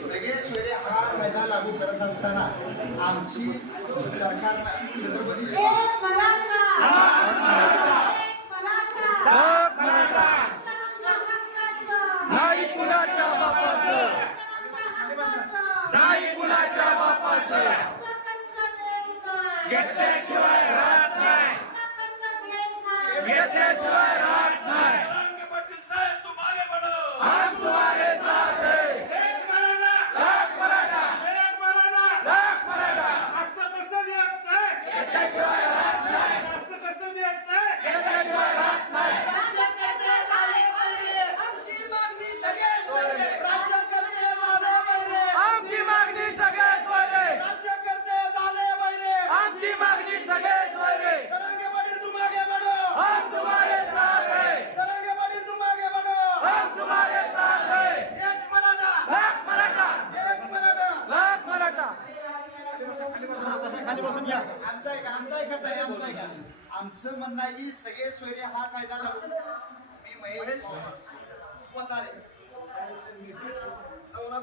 सगळे हा कायदा लागू करत असताना आमची सरकारनं छत्रपती नाही कुणाच्या बापाचं नाही कुणाच्या बापाचं घेतल्याशिवाय राहत नाही घेतल्याशिवाय राहत नाही रंग पाटील साहेब तुम्हारे बडो हम तुम्हारे साथ है एक मराठा लाख मराठा एक मराठा लाख मराठा असं कसं देत नाही घेतल्याशिवाय राहत नाही असं कसं देत नाही घेतल्याशिवाय राहत नाही आमची मागणी सगळे सोयरे आमची मागणी सगळे सोयरे हम तुम्हारे साथ है हम तुम्हारे साथ है लाख मराठा लाख मराठा आमचा ऐका आमचा ऐकत आहे आमचा ऐका. आमचं म्हणणं आहे की सगळे सोयरे हा कायदा लागू मी महेश चौदा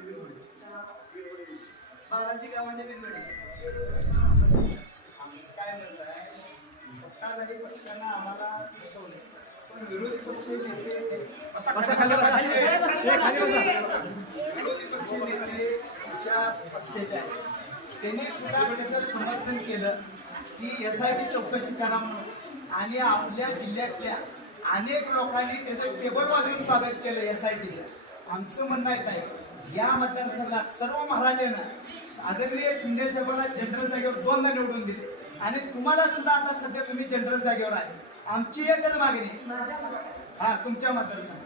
बिरवडे बाराची गावाने आमचं काय म्हणणं आहे? सत्ताधारी पक्षानं आम्हाला फसवले पण विरोधी पक्ष नेते विरोधी पक्ष नेते तुमच्या पक्षाचे आहेत. त्यांनी सुद्धा त्याचं समर्थन केलं की एस आय टी चौकशी करा म्हणून. आणि आपल्या जिल्ह्यातल्या अनेक लोकांनी त्याचं टेबल वाजवून स्वागत केलं एस आय टीचं आमचं म्हणणं आहे काय या मतदारसंघात सर्व महाराजांना आदरणीय शिंदे साहेबांना जनरल जागेवर दोनदा निवडून दिले. आणि तुम्हाला सुद्धा आता सध्या तुम्ही जनरल जागेवर आहे. आमची एकच मागणी. हा तुमच्या मतदारसंघ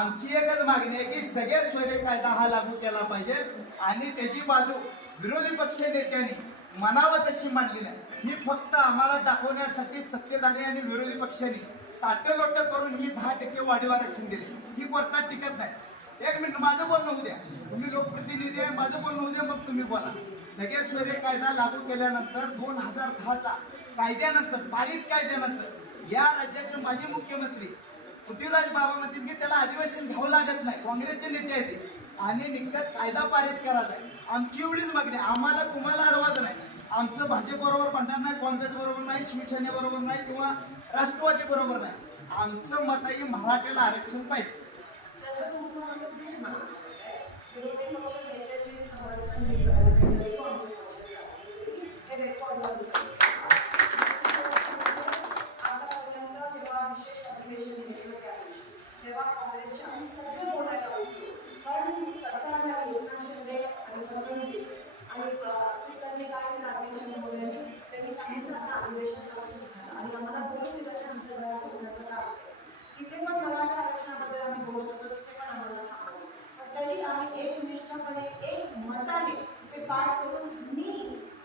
आमची एकच मागणी आहे की सगळे सोयरे कायदा हा लागू केला पाहिजे आणि त्याची बाजू विरोधी पक्ष नेत्यांनी मनावं तशी मांडली नाही. ही फक्त आम्हाला दाखवण्यासाठी सत्तेधारी आणि विरोधी पक्षांनी साठलोट करून ही दहा टक्के वाढीव आरक्षण दिली. ही कोर्टात टिकत नाही. एक मिनिट माझं बोलणं होऊ द्या. तुम्ही लोकप्रतिनिधी आहे माझं बोलणं होऊ द्या मग तुम्ही बोला. सगळे सोयरे कायदा लागू केल्यानंतर दोन हजार दहाचा कायद्यानंतर पारित कायद्यानंतर या राज्याचे माजी मुख्यमंत्री पृथ्वीराज बाबा म्हणतील की त्याला अधिवेशन घ्यावं लागत नाही. काँग्रेसचे नेते आहेत आणि निकट कायदा पारित करायचा आहे. आमची एवढीच मागणी आहे. आम्हाला तुम्हाला अडवायचं नाही. आमचं भाजपबरोबर म्हणणार नाही काँग्रेस बरोबर नाही शिवसेनेबरोबर नाही किंवा राष्ट्रवादी बरोबर नाही. आमचं मत आहे मराठ्याला आरक्षण पाहिजे. Thank you म्हणणं तेच मला विरोधी पक्ष नेत्याची समर्थन मी करते, जरी तो आमच्या पक्षाचे असतील. हे रेकॉर्ड झालं. आतापर्यंत जेव्हा विशेष अधिवेशन घेतलं त्या दिवशी, तेव्हा काँग्रेसचे आम्ही सगळे बोलायला उठलो. कारण सरकारला एकनाथ शिंदे आणि फडणवीस आणि स्पीकरने काय केलं? अध्यक्ष त्यांनी सांगितलं आता अधिवेशन झालं. आणि आम्हाला बोलून दिलं आमच्या घरात बोलण्याचं काम तिथे पण मराठा आरक्षणाबद्दल आम्ही बोलत होतो. तिथे पण आम्हाला थांबवलं पण तरी आम्ही एक निष्ठापणे एक मताने ते पास करून मी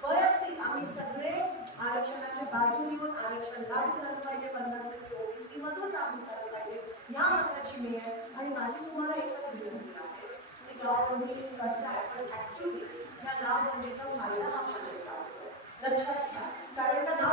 वैयक्तिक आम्ही सगळे आरक्षणाच्या बाजूने येऊन आरक्षण लागू करायला पाहिजे. पन्नास टक्के ओबीसी मधून लागू करायला मताची आहे आणि माझी तुम्हाला एकच विनंती आहे मी गावबंदी करताय पण ऍक्च्युली या गावबंदीचा फायदा हा लक्षात घ्या कारण का गाव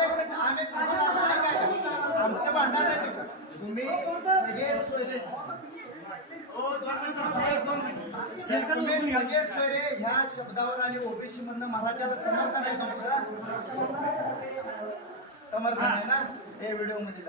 तुम्ही सगळे सोयरे. सगळे सोयरे ह्या शब्दावर आणि ओबीसी मधनं मराठ्याला समर्थन आहे तुमचं. समर्थन आहे ना? हे व्हिडिओमध्ये.